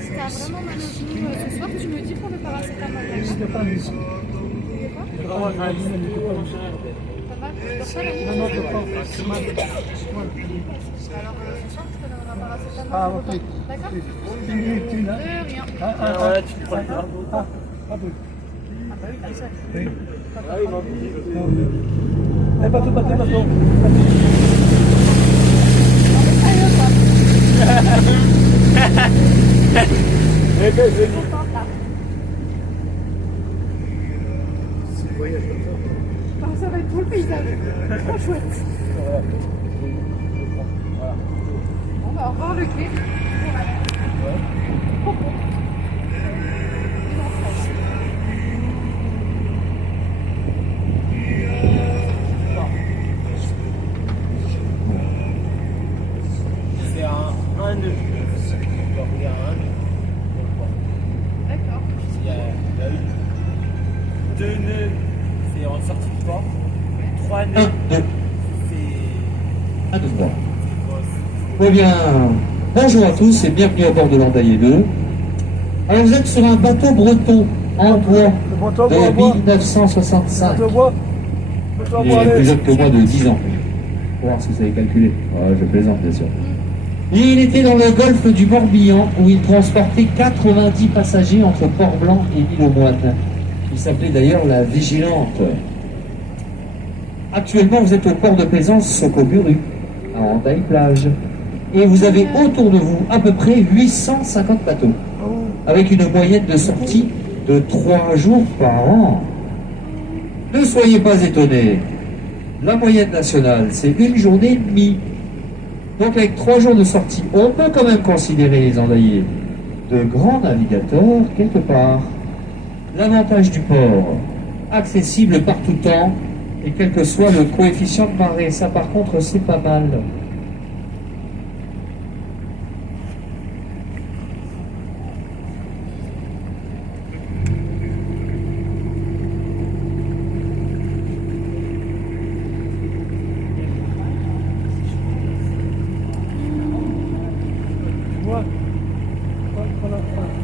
Si t'as vraiment mal au genou ce soir, tu me dis pour le paracétamol. N'hésitez pas, allez-y. Ça va? Tu dors pas la nuit? Non, non, je peux pas. C'est mal. Alors ce soir, je te donnerai un paracétamol. Ah, ok. D'accord? Une minute, une, hein. De rien. Ouais, tu prends le temps. Ah, oui. Ah bah oui, comme ça. Oui. Eh, bateau, bateau, bateau. Ça va être tout le paysage. Trop chouette. On va revoir le quai. C'est un nœud. Il y a un nœud. D'accord. Il y a deux nœuds, c'est en sortie de port. 3 nœuds, 1, 2, c'est... 1, 2, 3. Eh bien, bonjour à tous et bienvenue à bord de l'Andaillé 2. Alors vous êtes sur un bateau breton en bois de 1965. Il est plus jeune que moi de 10 ans. Pour voir si vous savez calculer. Je plaisante bien sûr. Et il était dans le golfe du Morbihan où il transportait 90 passagers entre Port-Blanc et l'île-aux-Moines. Il s'appelait d'ailleurs la Vigilante. Actuellement, vous êtes au port de plaisance Socoburu, à Andaille-Plage. Et vous avez autour de vous à peu près 850 bateaux, avec une moyenne de sortie de 3 jours par an. Ne soyez pas étonnés. La moyenne nationale, c'est 1 journée et demie. Donc avec 3 jours de sortie, on peut quand même considérer les Andaillés de grands navigateurs quelque part. L'avantage du port, accessible par tout temps, et quel que soit le coefficient de marée, ça par contre c'est pas mal.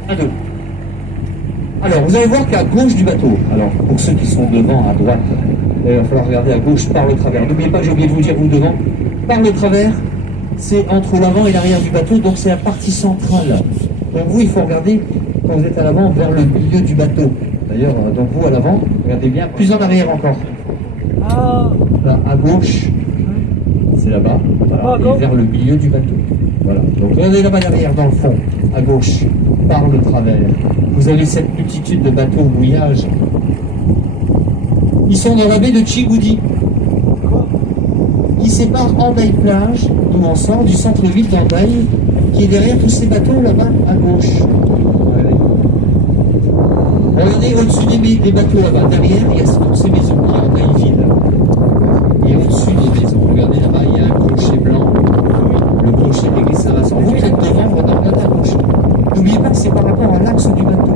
À deux. Alors, vous allez voir qu'à gauche du bateau, alors pour ceux qui sont devant, à droite, il va falloir regarder à gauche par le travers. N'oubliez pas que j'ai oublié de vous dire, vous devant, par le travers, c'est entre l'avant et l'arrière du bateau, donc c'est la partie centrale. Donc vous, il faut regarder, quand vous êtes à l'avant, vers le milieu du bateau. D'ailleurs, donc vous à l'avant, regardez bien, plus en arrière encore. Là, à gauche, c'est là-bas, voilà, et vers le milieu du bateau. Voilà, donc regardez là-bas derrière, dans le fond, à gauche, par le travers. Vous avez cette multitude de bateaux au mouillage. Ils sont dans la baie de Tchigoudi, qui sépare Andaille-Plage, d'où on sort, du centre-ville d'Andaille, qui est derrière tous ces bateaux là-bas, à gauche. Regardez au-dessus des bateaux là-bas, derrière, il y a toutes ces maisons qui sont Andaille-Ville. Et au-dessus des maisons, regardez là-bas, il y a un clocher blanc, le clocher de l'église Saint-Vincent. Vous qui êtes devant, regardez à gauche. N'oubliez pas que c'est par rapport à l'axe du bateau.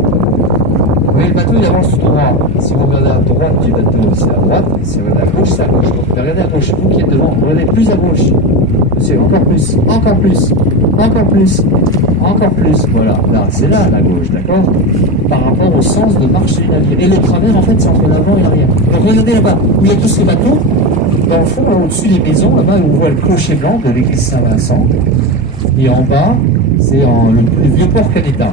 Vous voyez, le bateau il avance tout droit. Si vous regardez à droite du bateau, c'est à droite. Et si vous regardez à gauche, c'est à gauche. Donc regardez à gauche, vous qui êtes devant, regardez plus à gauche. Monsieur, encore plus, encore plus, encore plus, encore plus. Voilà, là, c'est là la gauche, d'accord? Par rapport au sens de marche du navire. Et le travers, en fait, c'est entre l'avant et l'arrière. Donc regardez là-bas, où il y a tous ces bateaux. Dans le fond, là, au-dessus des maisons, là-bas, on voit le clocher blanc de l'église Saint-Vincent. Et en bas, c'est le vieux port Canetta.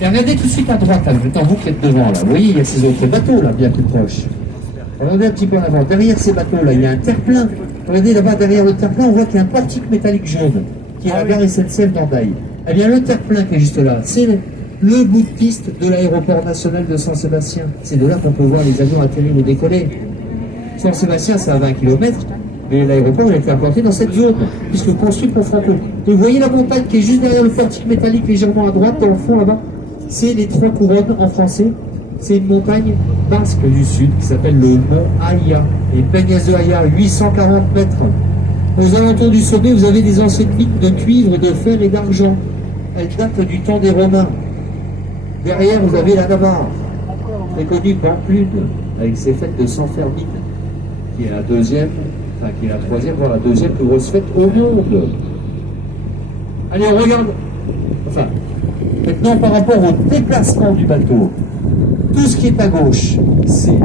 Et regardez tout de suite à droite, là, maintenant vous qui êtes devant, là. Vous voyez, il y a ces autres bateaux, là, bien plus proches. Regardez un petit peu en avant. Derrière ces bateaux-là, il y a un terre-plein. Regardez là-bas, derrière le terre-plein, on voit qu'il y a un portique métallique jaune, qui est la gare SNCF d'Andaille. Eh bien, le terre-plein qui est juste là, c'est le bout de piste de l'aéroport national de Saint-Sébastien. C'est de là qu'on peut voir les avions atterrir ou décoller. Saint-Sébastien, c'est à 20 km, mais l'aéroport il a été implanté dans cette zone, puisque construit pour Franco. Et vous voyez la montagne qui est juste derrière le portique métallique, légèrement à droite, dans le fond là-bas. C'est les Trois Couronnes en français. C'est une montagne basque du sud qui s'appelle le mont Aya. Et Peñas de Aya, 840 mètres. Aux alentours du sommet, vous avez des anciennes mines de cuivre, de fer et d'argent. Elles datent du temps des Romains. Derrière, vous avez la Navarre, très connue Pamplune, avec ses fêtes de Sanfermine, qui est la deuxième, enfin qui est la troisième, voire la deuxième plus grosse fête au monde. Allez, on regarde. Enfin, maintenant par rapport au déplacement du bateau, tout ce qui est à gauche, c'est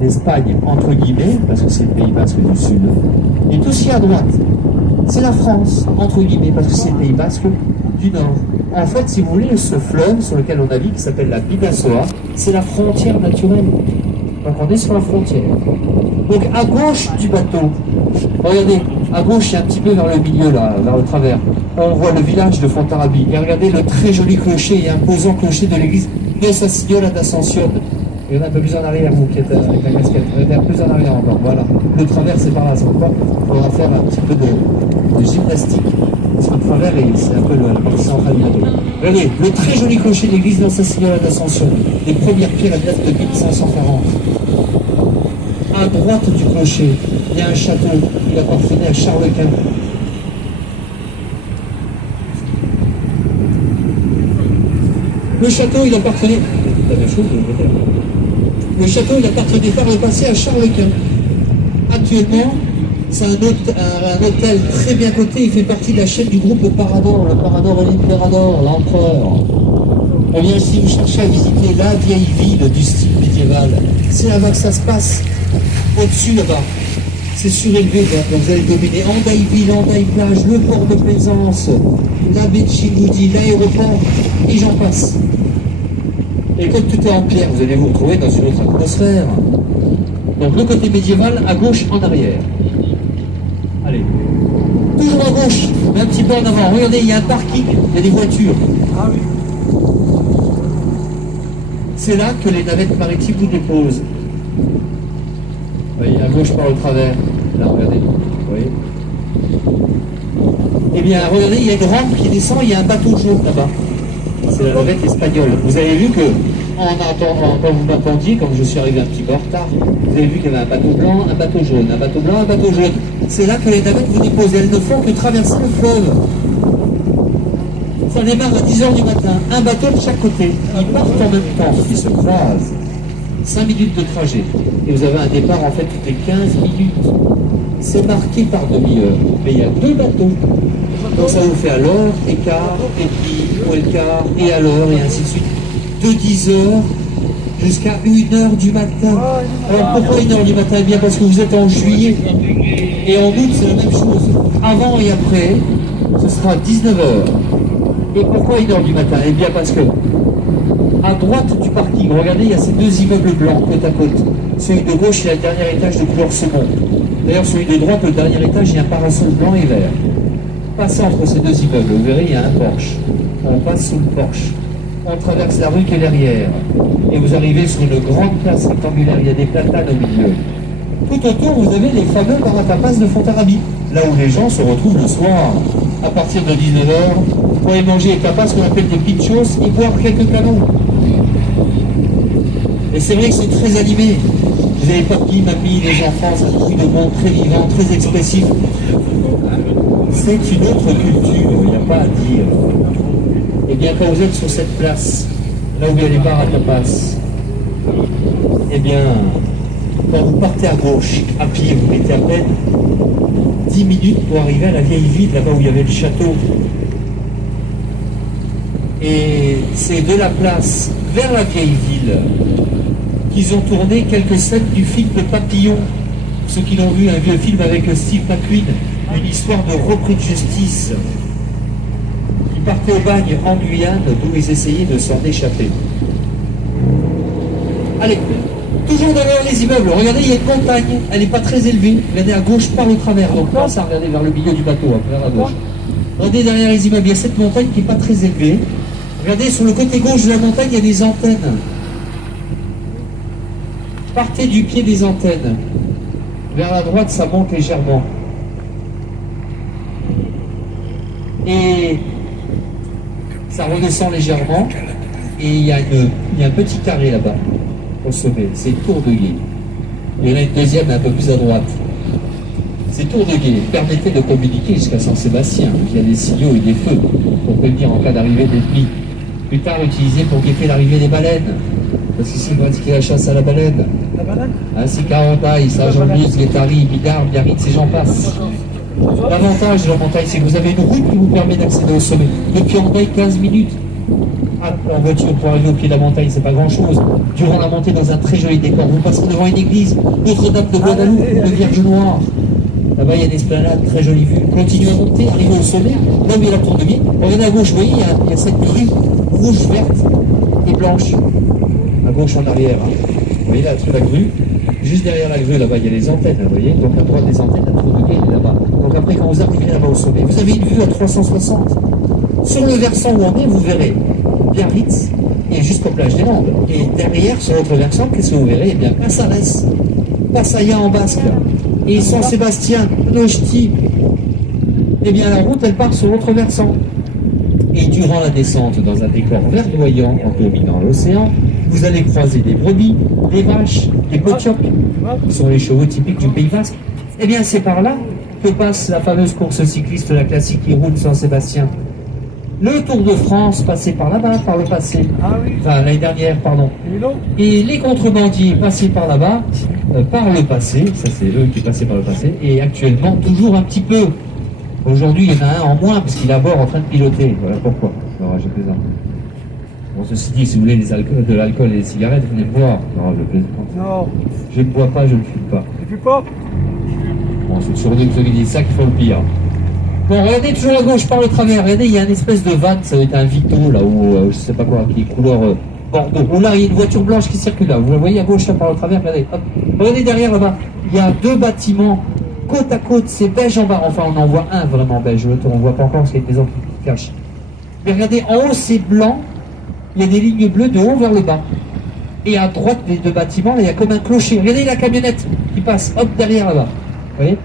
l'Espagne, entre guillemets, parce que c'est le Pays Basque du Sud. Et tout ce qui est à droite, c'est la France, entre guillemets, parce que c'est le Pays Basque du Nord. En fait, si vous voulez, ce fleuve sur lequel on navigue, qui s'appelle la Bidasoa, c'est la frontière naturelle. Donc on est sur la frontière. Donc à gauche du bateau, regardez, à gauche, il y a un petit peu vers le milieu, là, vers le travers, on voit le village de Fontarabie. Et regardez le très joli clocher et imposant clocher de l'église Nossa Signora d'Ascension. Il y en a un peu plus en arrière, vous qui êtes avec la casquette. Regardez un peu plus en arrière encore, voilà. Le travers, c'est par là, c'est pourquoi on va faire un petit peu de gymnastique. Parce que le travers, c'est un peu la partie centrale du bateau. Regardez, le très joli clocher de l'église Nossa Signora d'Ascension. Les premières pierres à date de 1540. À droite du clocher, il y a un château. Il appartenait à Charles Quint. Le château, il appartenait... Le château, il appartenait par le passé à Charles Quint. Actuellement, c'est un hôtel très bien coté. Il fait partie de la chaîne du groupe Parador, le Parador et l'Impérador, l'empereur. Eh bien, si vous cherchez à visiter la vieille ville du style médiéval, c'est là-bas que ça se passe. Au-dessus, là-bas, c'est surélevé, donc vous allez dominer Andaïville, Andaï-Plage, le port de Plaisance, la baie de Chigoudi, l'aéroport, et j'en passe. Et comme tout est en pierre, vous allez vous retrouver dans une autre atmosphère. Donc le côté médiéval, à gauche, en arrière. Allez. Toujours à gauche, mais un petit peu en avant. Regardez, il y a un parking, il y a des voitures. Ah oui. C'est là que les navettes maritimes vous déposent. Vous voyez, à gauche par le travers. Là, regardez. Vous voyez. Eh bien, regardez, il y a une rampe qui descend, il y a un bateau jaune là-bas. C'est la navette espagnole. Vous avez vu que, quand vous m'attendiez, comme je suis arrivé un petit peu en retard, vous avez vu qu'il y avait un bateau blanc, un bateau jaune, un bateau blanc, un bateau jaune. C'est là que les navettes vous déposent. Elles ne font que traverser le fleuve. Ça démarre à 10h du matin, un bateau de chaque côté. Ils partent en même temps, ils se croisent. 5 minutes de trajet. Et vous avez un départ en fait toutes les 15 minutes. C'est marqué par demi-heure. Mais il y a 2 bateaux. Donc ça vous fait à l'heure, écart, et puis ou le quart, et à l'heure, et ainsi de suite. De 10h jusqu'à 1h du matin. Alors pourquoi 1h du matin? Eh bien parce que vous êtes en juillet. Et en août, c'est la même chose. Avant et après, ce sera 19h. Et pourquoi 1h du matin? Eh bien parce que à droite du parking, regardez, il y a ces 2 immeubles blancs côte à côte. Celui de gauche, il y a le dernier étage de couleur saumon. D'ailleurs, celui de droite, le dernier étage, il y a un parasol blanc et vert. Passez entre ces 2 immeubles, vous verrez, il y a un porche. On passe sous le porche. On traverse la rue qui est derrière. Et vous arrivez sur une grande place rectangulaire, il y a des platanes au milieu. Tout autour, vous avez les fameux baratapas de Fontarabie, là où les gens se retrouvent le soir. À partir de 19h, pour aller manger les tapas, ce qu'on appelle des pinchos, et boire quelques canons. Et c'est vrai que c'est très animé. Vous avez papy, mamie, les enfants, ça trouve de monde très vivant, très expressif. C'est une autre culture, il n'y a pas à dire. Et bien quand vous êtes sur cette place, là où il y a les bars à tapas, eh bien, quand vous partez à gauche, à pied, vous mettez à peine 10 minutes pour arriver à la vieille ville, là-bas où il y avait le château. Et c'est de la place vers la vieille ville qu'ils ont tourné quelques scènes du film Papillon. Ceux qui l'ont vu, un vieux film avec Steve McQueen, une histoire de repris de justice. Ils partaient au bagne en Guyane, d'où ils essayaient de s'en échapper. Allez, toujours derrière les immeubles, regardez, il y a une montagne, elle n'est pas très élevée, regardez à gauche par le travers, donc là ça regardez vers le milieu du bateau, après à gauche. Regardez derrière les immeubles, il y a cette montagne qui n'est pas très élevée, Regardez, sur le côté gauche de la montagne, il y a des antennes. Partez du pied des antennes. Vers la droite, ça monte légèrement. Et ça redescend légèrement. Et il y a un petit carré là-bas, au sommet. C'est Tour de Guet. Il y en a une deuxième un peu plus à droite. C'est Tour de Guet. Permettez de communiquer jusqu'à Saint-Sébastien, via des signaux et des feux, pour prévenir en cas d'arrivée d'ennemis. Plus tard utilisé pour guetter l'arrivée des baleines. Parce qu'ici, il pratiquait la chasse à la baleine. La banane? Ainsi qu'à Rantaille, Saint-Jean-de-Luz, Guétari, Bidart, Biarritz et j'en passe. L'avantage de la montagne, c'est que vous avez une route qui vous permet d'accéder au sommet. Depuis Rantaille, 15 minutes. En voiture pour arriver au pied de la montagne, c'est pas grand chose. Durant la montée dans un très joli décor, vous passerez devant une église, Notre-Dame de Guadeloupe, le Vierge Noire. Là-bas, il y a une esplanade, très jolie vue. Continuez à monter, arrivez au sommet, là où il y a la tour de Guet. Regardez à gauche, vous voyez, il y a cette grue rouge, verte et blanche. À gauche, en arrière. Hein. Vous voyez là, sur la grue. Juste derrière la grue, là-bas, il y a les antennes, vous voyez. Donc à droite des antennes, la tour de Guet est là-bas. Donc après, quand vous arrivez là-bas au sommet, vous avez une vue à 360. Sur le versant où on est, vous verrez Biarritz et jusqu'aux plages des Landes. Et derrière, sur l'autre versant, qu'est-ce que vous verrez? Eh bien, Passares, Passaya en basque, et Saint-Sébastien, Nochti. Eh bien, la route, elle part sur l'autre versant. Et durant la descente, dans un décor verdoyant, en dominant l'océan, vous allez croiser des brebis, des vaches, des potiocs, qui sont les chevaux typiques du Pays Basque. Eh bien, c'est par là que passe la fameuse course cycliste, la classique qui roule Saint-Sébastien. Le Tour de France passait par là-bas, par le passé. Ah oui. Enfin, l'année dernière, pardon. Et les contrebandiers passaient par là-bas, par le passé. Ça, c'est eux qui passaient par le passé. Et actuellement, toujours un petit peu. Aujourd'hui, il y en a un en moins, parce qu'il est à bord en train de piloter. Voilà pourquoi. Alors, je plaisante. Bon, ceci dit, si vous voulez de l'alcool et des cigarettes, venez me boire. Non, je plaisante. Non. Je ne bois pas, je ne fume pas. Tu fumes pas? Bon, c'est sur ceux qui disent ça qui font le pire. Bon, regardez toujours à gauche par le travers. Regardez, il y a une espèce de van, ça doit être un Vito là, ou je sais pas quoi, qui est couleur bordeaux. Ou là, il y a une voiture blanche qui circule là. Vous la voyez à gauche là par le travers. Regardez, hop. Regardez derrière là-bas. Il y a deux bâtiments côte à côte. C'est beige en bas. Enfin, on en voit un vraiment beige. L'autre, on voit pas encore parce qu'il y a des maisons qui cachent. Mais regardez, en haut c'est blanc. Il y a des lignes bleues de haut vers le bas. Et à droite des deux bâtiments, là, il y a comme un clocher. Regardez la camionnette qui passe, hop, derrière là-bas. Vous voyez?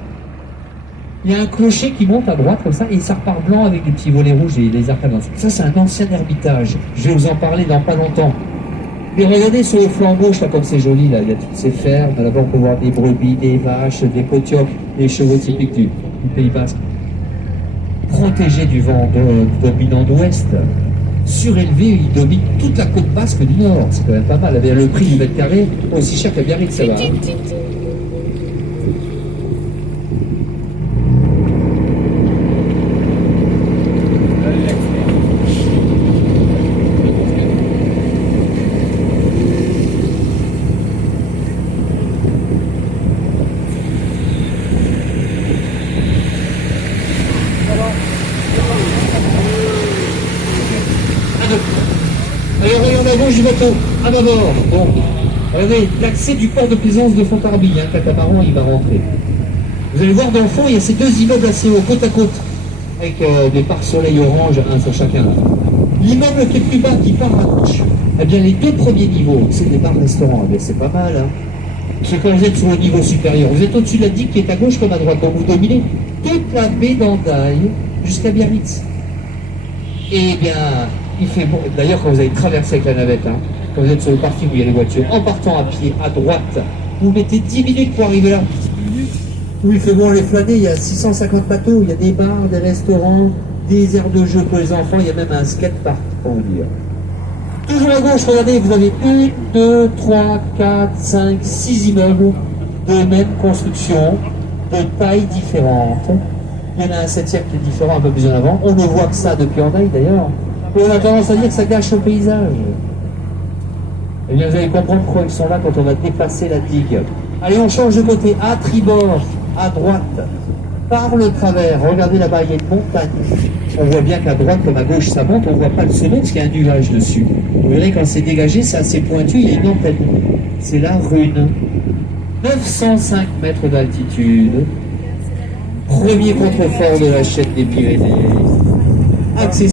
Il y a un clocher qui monte à droite comme ça et ça repart blanc avec des petits volets rouges et les arcades en dessous. Ça, c'est un ancien ermitage. Je vais vous en parler dans pas longtemps. Mais regardez sur le flanc gauche, là, comme c'est joli, là, il y a toutes ces fermes. Là-bas, on peut voir des brebis, des vaches, des potiocs, des chevaux typiques du Pays Basque. Protégés du vent dominant d'ouest, surélevé, il domine toute la côte basque du nord. C'est quand même pas mal. Le prix du mètre carré, aussi cher qu'à Biarritz, ça va. Hein. Alors regardez à gauche du bateau, à ma bord. Bon, regardez, l'accès du port de plaisance de Fontarabie, un catamaran, il va rentrer. Vous allez voir dans le fond, il y a ces deux immeubles assez hauts, côte à côte, avec des pare-soleil orange, un sur chacun. L'immeuble qui est plus bas, qui part à gauche, eh bien les deux premiers niveaux, c'est des bars-restaurants. Eh bien c'est pas mal, hein. C'est quand vous êtes sur le niveau supérieur. Vous êtes au-dessus de la digue qui est à gauche comme à droite. Donc vous dominez toute la baie d'Andaille jusqu'à Biarritz. Et bien, il fait bon. D'ailleurs, quand vous allez traverser avec la navette, hein, quand vous êtes sur le parking où il y a les voitures, en partant à pied à droite, vous mettez 10 minutes pour arriver là. Où il fait bon aller flâner, il y a 650 bateaux, il y a des bars, des restaurants, des aires de jeu pour les enfants, il y a même un skatepark, pour vous dire. Toujours à gauche, regardez, vous avez 1, 2, 3, 4, 5, 6 immeubles de même construction, de tailles différentes. Il y en a un 7e qui est différent un peu plus en avant. On ne voit que ça depuis Andaille d'ailleurs. Et on a tendance à dire que ça gâche le paysage. Eh bien, vous allez comprendre pourquoi ils sont là quand on va dépasser la digue. Allez, on change de côté. À tribord, à droite, par le travers. Regardez là-bas, il y a une montagne. On voit bien qu'à droite comme à gauche ça monte, on ne voit pas le sommet parce qu'il y a un nuage dessus. Vous verrez quand c'est dégagé, c'est assez pointu, il y a une antenne. C'est la Rune. 905 mètres d'altitude. Premier contrefort de la chaîne des Pyrénées. Accessible.